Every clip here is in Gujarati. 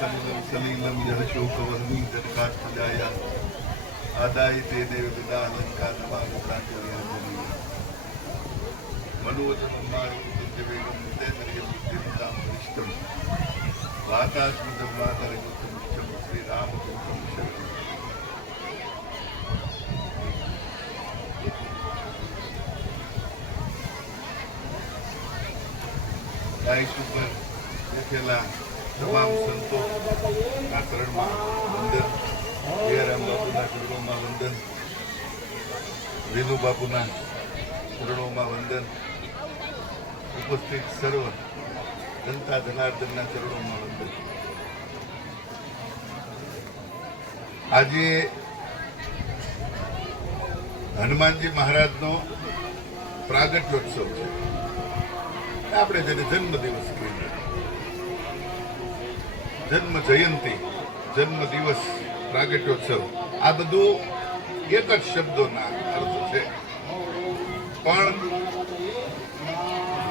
सलिलं सलिलं जलशोकवर्णी जनकाष्ठजाया आदाय ते देव विदालङ्कारनमागताञ्जलिर्जनी मनोजमन्मारुतुल्यवेगं नितेन्द्रियं वरिष्ठं वातास्मृतं वातरयुक्तमिष्टं श्रीरामकृतं शरणं डाइस पर बैठेला तमाम संतो आ चरणમાં વંદન જયરામ બાપુના ચરણોમાં વંદન વિનુ બાપુના ચરણોમાં વંદન ઉપસ્થિત સર્વ જનતા જનાર્દનના ચરણોમાં વંદન આજે હનુમાનજી મહારાજનો પ્રાગટ્યોત્સવ છે આપણે જેને જન્મદિવસ કહીએ જન્મ જયંતિ જન્મ દિવસ પ્રાગટ્યોત્સવ આ બધું એક જ શબ્દોના અર્થ છે પણ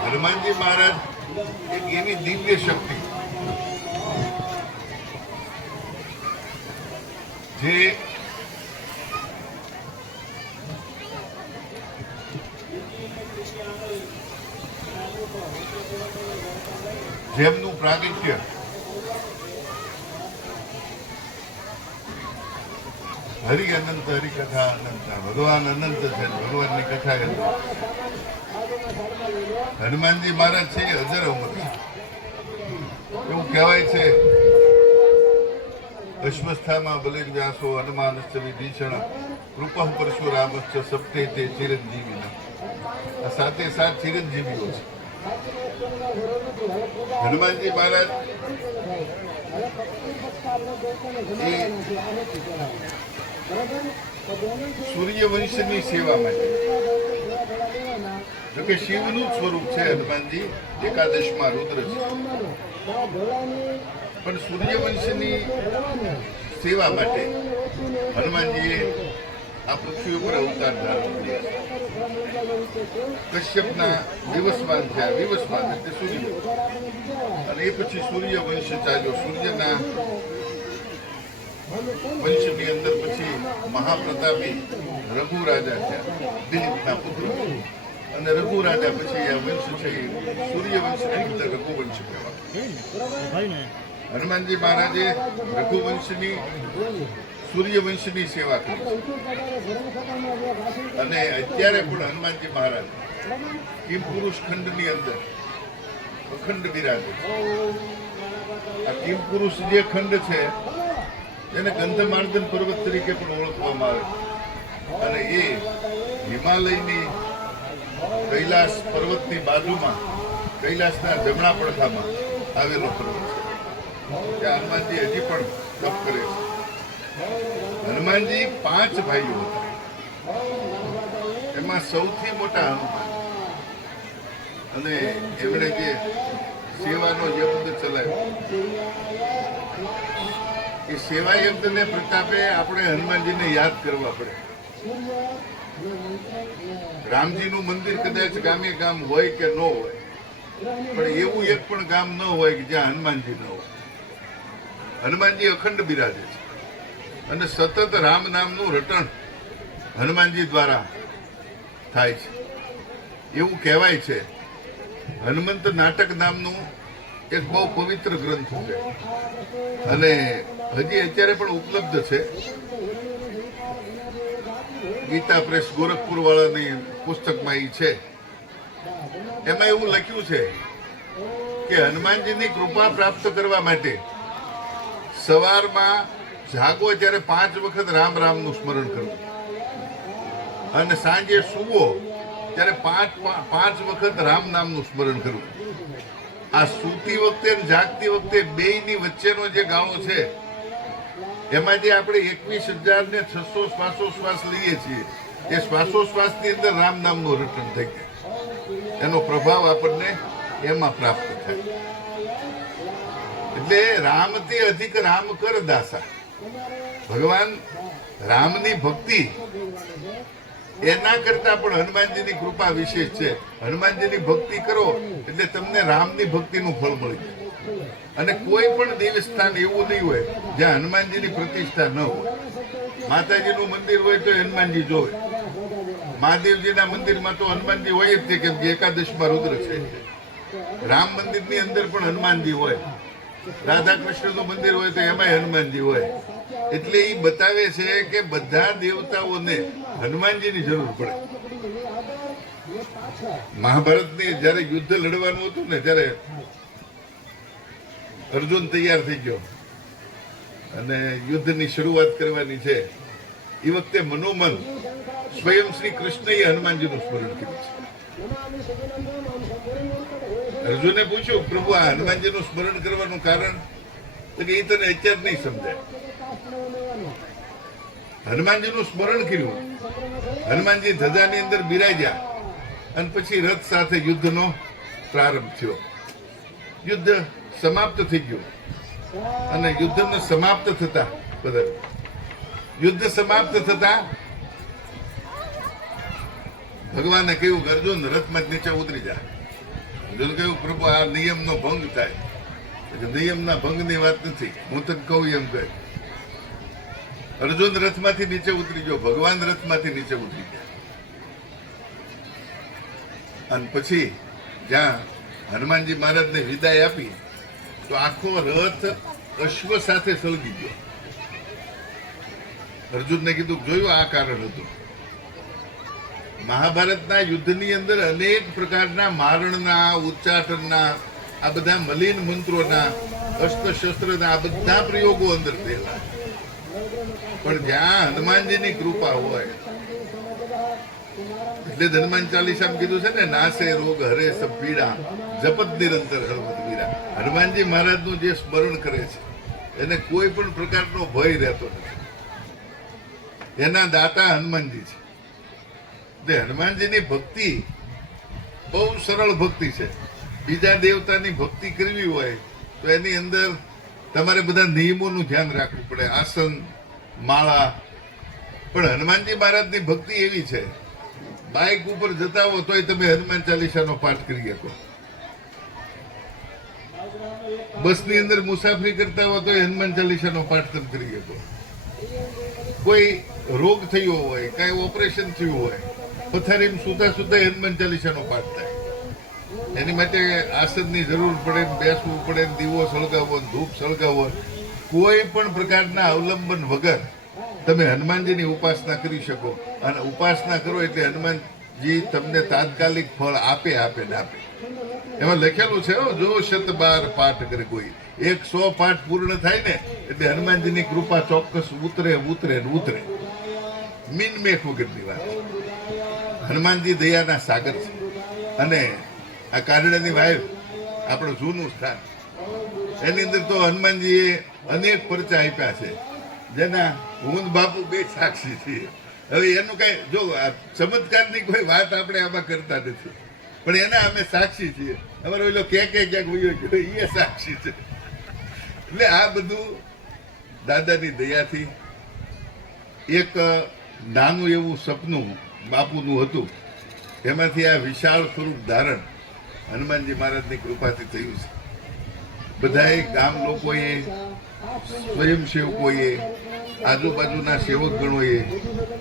હનુમાનજી મહારાજ એક એવી દિવ્ય શક્તિ જે જેમનું પ્રાગટ્ય હરિ અનંત હરિકથા અનંત ભગવાન અનંત છે ભગવાનની કથા અનંત હનુમાનજી મહારાજ છે એ અજર અમર એવું કહેવાય છે અશ્વસ્થામાં બલિર વ્યાસો હનુમાનશ્ચ વિભીષણ કૃપઃ પરશુરામશ્ચ સપ્તે તે ચિરંજીવીના આ સાથે સાત ચિરંજીવીઓ છે હનુમાનજી મહારાજ સૂર્યવંશની સેવા માટે જોકે શિવનું જ સ્વરૂપ છે હનુમાનજી એકાદશમાં રુદ્ર છે પણ સૂર્યવંશની સેવા માટે હનુમાનજીએ આ પૃથ્વી ઉપર અવતાર ધારણ કર્યા કશ્યપના વિવસ્વાન થયા વિવસ્વાન એટલે સૂર્ય અને એ પછી સૂર્યવંશ ચાલ્યો સૂર્યના વંશની અંદર પછી મહાપ્રતાપી રઘુ રાજા થયા દિલીપના પુત્ર અને રઘુ રાજા પછી આ વંશ છે સૂર્યવંશ નહીં રઘુવંશ કહેવાય હનુમાનજી મહારાજે રઘુવંશની સૂર્યવંશની સેવા કરી અને અત્યારે પણ હનુમાનજી મહારાજ કિમ પુરુષ ખંડની અંદર અખંડ બિરાજે આ કિમ પુરુષ જે ખંડ છે એને ગંધમાર્દન પર્વત તરીકે પણ ઓળખવામાં આવે અને એ હિમાલયની કૈલાસ પર્વતની બાજુમાં કૈલાસના જમણા પડખામાં આવેલો પર્વત છે ત્યાં હનુમાનજી હજી પણ તપ કરે છે હનુમાનજી 5 ભાઈઓ હતા એમાં સૌથી મોટા હનુમાન અને એમણે જે સેવાનો યજ્ઞ ચલાવ્યો એ સેવા યજ્ઞને પ્રતાપે આપણે હનુમાનજીને યાદ કરવા પડે રામજીનું મંદિર કદાચ ગામે ગામ હોય કે ન હોય પણ એવું એક પણ ગામ ન હોય કે જ્યાં હનુમાનજી ન હોય હનુમાનજી અખંડ બિરાજે છે અને સતત રામ નામનું રટણ હનુમાનજી દ્વારા થાય છે એવું કહેવાય છે હનુમંત નાટક નામનું એક બહુ પવિત્ર ગ્રંથ છે અને હજી અત્યારે પણ ઉપલબ્ધ છે ગીતા પ્રેસ ગોરખપુર વાળાની પુસ્તકમાં એ છે એમાં એવું લખ્યું છે કે હનુમાનજીની કૃપા પ્રાપ્ત કરવા માટે સવારમાં જાગો ત્યારે 5 વખત રામ રામનું સ્મરણ કરવું અને સાંજે સૂવો ત્યારે 5 વખત રામ નામનું સ્મરણ કરવું આ સૂતી વખતે જાગતી વખતે બેયની વચ્ચેનો જે ગાળો છે એમાં જે આપણે 21,600 શ્વાસોશ્વાસ લઈએ છીએ એ શ્વાસોશ્વાસની અંદર રામ નામનું રટણ થઈ જાય એનો પ્રભાવ આપણને એમાં પ્રાપ્ત થાય એટલે રામથી અધિક રામ કર દાસા ભગવાન રામની ભક્તિ એના કરતા પણ હનુમાનજીની કૃપા વિશેષ છે હનુમાનજીની ભક્તિ કરો એટલે તમને રામની ભક્તિનું ફળ મળી જાય અને કોઈ પણ દેવસ્થાન એવું નહીં હોય જ્યાં હનુમાનજીની પ્રતિષ્ઠા ન હોય. માતાજીનું મંદિર હોય તો હનુમાનજી જોવે, મહાદેવજીના મંદિરમાં તો હનુમાનજી હોય જ છે, કેમ કે એકાદશમાં રુદ્ર છે. રામ મંદિરની અંદર પણ હનુમાનજી હોય, રાધા કૃષ્ણનું મંદિર હોય તો એમાંય હનુમાનજી હોય. એટલે એ બતાવે છે કે બધા દેવતાઓને હનુમાનજીની જરૂર પડે. મહાભારતની જયારે યુદ્ધ લડવાનું હતું ને, ત્યારે અર્જુન તૈયાર થઈ ગયો અને યુદ્ધની શરૂઆત કરવાની છે. એ વખતે મનોમન સ્વયં શ્રી કૃષ્ણએ હનુમાનજીનું સ્મરણ કર્યું છે. અર્જુને પૂછ્યું, પ્રભુ આ હનુમાનજીનું સ્મરણ કરવાનું કારણ? તો કે એ તને અત્યારે નહીં સમજાય. હનુમાનજીનું સ્મરણ કર્યું, હનુમાનજી ધજાની અંદર બિરાજ્યા અને પછી રથ સાથે યુદ્ધનો પ્રારંભ થયો. યુદ્ધ સમાપ્ત થઈ ગયું અને યુદ્ધને સમાપ્ત થતા યુદ્ધ સમાપ્ત થતા ભગવાને કહ્યું કે અર્જુન રથમાં નીચે ઉતરી જા. અર્જુન કહ્યું, પ્રભુ આ નિયમનો ભંગ થાય. નિયમના ભંગની વાત નથી, હું તને કહું એમ કહે. અર્જુન રથમાંથી નીચે ઉતરી ગયો, ભગવાન રથમાંથી નીચે ઉતરી ગયા. અને પછી જ્યાં હનુમાનજી મહારાજને વિદાય આપી તો આખો રથ અશ્વ સાથે સળગી ગયો. અર્જુનને કીધું, જોયું આ કારણ હતું. મહાભારતના યુદ્ધની અંદર અનેક પ્રકારના મારણના, ઉચ્ચાટનના, આ બધા મલિન મંત્રોના, અસ્ત્ર શસ્ત્રના આ બધા પ્રયોગો અંદર થયેલા. પણ જ્યાં હનુમાનજીની કૃપા હોય, એટલે હનુમાન ચાલીસા કીધું છે ને, નાસે રોગ હરે સબ પીડા, જપત નિરંતર હળવદ વીરા. હનુમાનજી મહારાજનું જે સ્મરણ કરે છે એને કોઈ પણ પ્રકારનો ભય રહેતો નથી. એના દાતા હનુમાનજી છે. એટલે હનુમાનજીની ભક્તિ બહુ સરળ ભક્તિ છે. બીજા દેવતાની ભક્તિ કરવી હોય તો એની અંદર તમારે બધા નિયમોનું ધ્યાન રાખવું પડે, આસન, માળા. પણ હનુમાનજી મહારાજની ભક્તિ એવી છે, બાઇક ઉપર જતા હો તોય તમે હનુમાન ચાલીસાનો પાઠ કરી શકો. બસની અંદર મુસાફરી કરતા હો તોય હનુમાન ચાલીસાનો પાઠ તમે કરી શકો. કોઈ રોગ થયો હોય, કઈ ઓપરેશન થયું હોય, પથારીમાં સુતા સુતા હનુમાન ચાલીસાનો પાઠ થાય. એની માટે આસનની જરૂર પડે, બેસવું પડે, દીવો સળગાવવો, ધૂપ સળગાવવો. કોઈ પણ પ્રકારના અવલંબન વગર તમે હનુમાનજીની ઉપાસના કરી શકો. અને ઉપાસના કરો એટલે હનુમાનજી તમને તાત્કાલિક ફળ આપે ને આપે. એમાં લખેલું છે, જો 112 પાઠ કરે કોઈ, 100 પાઠ પૂર્ણ થાય ને એટલે હનુમાનજીની કૃપા ચોક્કસ ઉતરે. મીનમેખ વગરની વાત. હનુમાનજી દયાના સાગર છે. અને આ કારડાની વાવ આપણું જૂનું સ્થાન, એની અંદર તો હનુમાનજીએ અનેક પરચા આપ્યા છે, જેના હું બાપુ બે સાક્ષી છીએ. હવે એનું કઈ જો ચમત્કારની કોઈ વાત આપણે આમાં કરતા નથી, પણ એના અમે સાક્ષી છીએ. અમારો ઓલો ક્યાંક વયો ગયો એ સાક્ષી છે. એટલે આ બધું દાદાની દયાથી. એક નાનું એવું સપનું બાપુનું હતું, એમાંથી આ વિશાળ સ્વરૂપ ધારણ હનુમાનજી મહારાજની કૃપાથી થયું છે. બધાએ ગામ લોકોએ, સ્વયંસેવકોએ, આજુબાજુના સેવકગણોએ,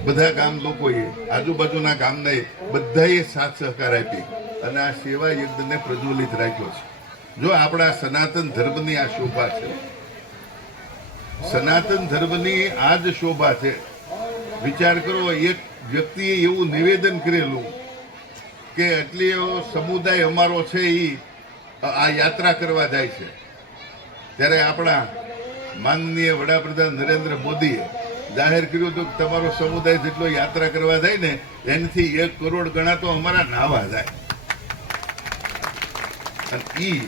બધા ગામ લોકોએ, આજુબાજુના ગામના બધાએ સાથ સહકાર આપી અને આ સેવા યજ્ઞને પ્રજ્વલિત રાખ્યો છે. જો આપણા સનાતન ધર્મની આ શોભા છે, સનાતન ધર્મની આ જ શોભા છે. વિચાર કરો, એક વ્યક્તિએ એવું નિવેદન કરેલું કે એટલી સમુદાય અમારો છે એ આ યાત્રા કરવા જાય છે. ત્યારે આપણા માનનીય વડાપ્રધાન નરેન્દ્ર મોદીએ જાહેર કર્યું હતું કે તમારો સમુદાય જેટલો યાત્રા કરવા જાય ને એનાથી 1 કરોડ ગણા તો અમારા નાવા જાય. અને ઈ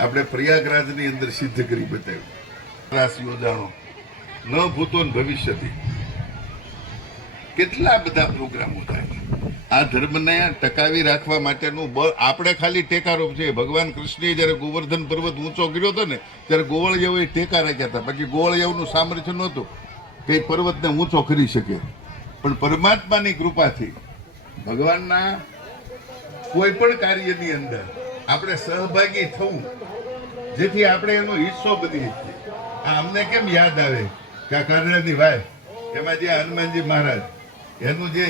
આપણે પ્રયાગરાજની અંદર સિદ્ધ કરી બતાવ્યું. રાસ યોજાણો ન ભૂતો ન ભવિષ્યથી કેટલા બધા પ્રોગ્રામો થાય. આ ધર્મને ટકાવી રાખવા માટેનું બળ આપણે ખાલી ટેકારો છે. ભગવાન કૃષ્ણએ જયારે ગોવર્ધન પર્વત ઊંચો કર્યો હતો ને ત્યારે ગોવળિયાઓએ ટેકા રાખ્યા હતા. બાકી ગોવળિયાઓનું સામર્થ્ય નહોતું કે પર્વતને ઊંચો કરી શકે. પણ પરમાત્માની કૃપાથી ભગવાનના કોઈ પણ કાર્યની અંદર આપણે સહભાગી થવું જેથી આપણે એનો હિસ્સો બની શકીએ. આ અમને કેમ યાદ આવે કે આ કરણની વાય એમાં જે હનુમાનજી મહારાજ એનું જે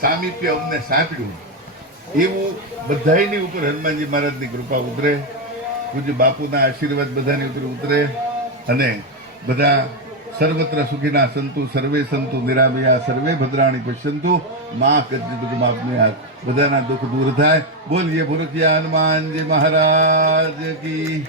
સામીપ્ય અમને સાંપડ્યું એવું બધાની ઉપર હનુમાનજી મહારાજની કૃપા ઉતરે, પૂજ્ય બાપુના આશીર્વાદ બધાની ઉપર ઉતરે અને બધા સર્વત્ર સુખીના સંતુ સર્વે સંતુ નિરામયા સર્વે ભદ્રાણી પશ્યંતુ મા કચ્છ માપને બધાના દુઃખ દૂર થાય. બોલીએ ભુરકિયા હનુમાનજી મહારાજ કી